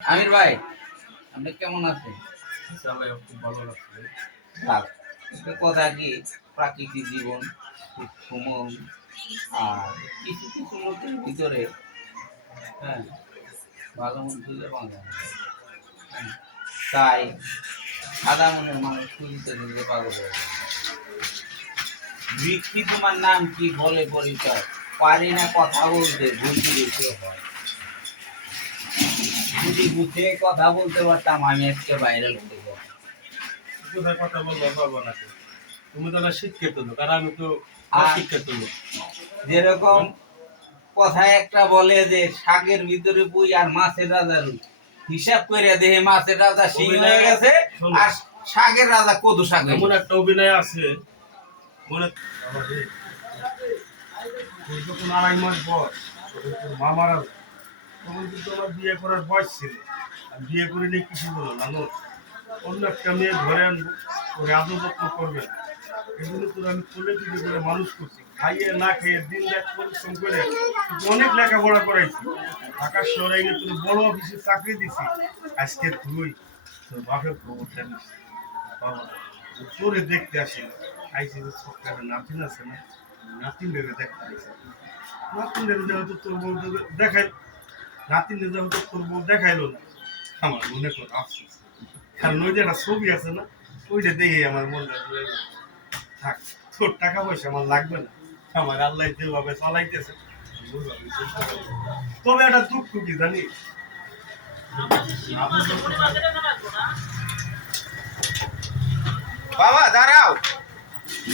আমির ভাই, আপনি কেমন আছেন? ইনশাআল্লাহ খুব ভালো লাগছে। যাক, একটা কথা কি, প্রাকৃতিক জীবন খুব সুমন। আর কিছু কিছু লোকের ভিতরে, হ্যাঁ, ভালো মন খুঁজে পাওয়া যায় না। হ্যাঁ, তাই সাদা মনের মানুষ খুঁজতে খুঁজতে পাগল হয়ে যায়। বৃষ্টি তোমার নাম কি বলে পরিচয়, পারি না কথা বলতে, ভুলতে বেশি হয়। যদি বুঝে কথা বলতে পারতাম আমি আজকে ভাইরাল হতে পারতাম। কোথায় কথা বলবো পারবো না। তুমি তো না শিক্ষিত লোক আর আমি তো আর অশিক্ষিত লোক। যেরকম কথায় একটা বলে যে শাকের ভিতরে পুই আর মাছের রাজা রুই, হিসাব করে দেখে মাছের রাজা শিং হয়ে গেছে আর শাকের রাজা কদু শাক হয়ে এমন গেছে। একটা অভিনয় আছে মনে বাবা রে, তোর যখন 2.5 মাস বয়স তখন তোর মা মারা যায়। তখন কিন্তু আমার বিয়ে করার বয়স ছিল। আর বিয়ে করে নিয়ে কিছু বলো জানো, অন্য একটা মেয়ে ঘরে আনবো, ওরে আদর যত্ন করবে না। এগুলো তোর আমি কোলে পিঠে করে মানুষ করছি, খাইয়ে না খাইয়ে দিন রাত পরিশ্রম করে তোকে অনেক লেখাপড়া করাইছি। ঢাকা শহরে এনে তোর বড় অফিসে চাকরি দিছি। আজকে তুই তোর বাপের খবর জানিস বাবা, তোরে দেখতে আসি আইসি যে সরকারের নাতিন আছে না, নাতিন ভেবে দেখতে আসি। নাতিন ভেবে যেহেতু তোর বউ দেখাই, নাতিন যেহেতু তোর বউ দেখাইলো না, আমার মনে কর আফসোস। কারণ ওই যে একটা ছবি আছে না, ওইটা দেখে আমার মনটা জুড়ে গেল। থাক, তোর টাকা পয়সা আমার লাগবে না, আমার আল্লাহ যেভাবে চালাইতেছে তবে একটা দুঃখ কি জানিস, বাবা দাঁড়াও।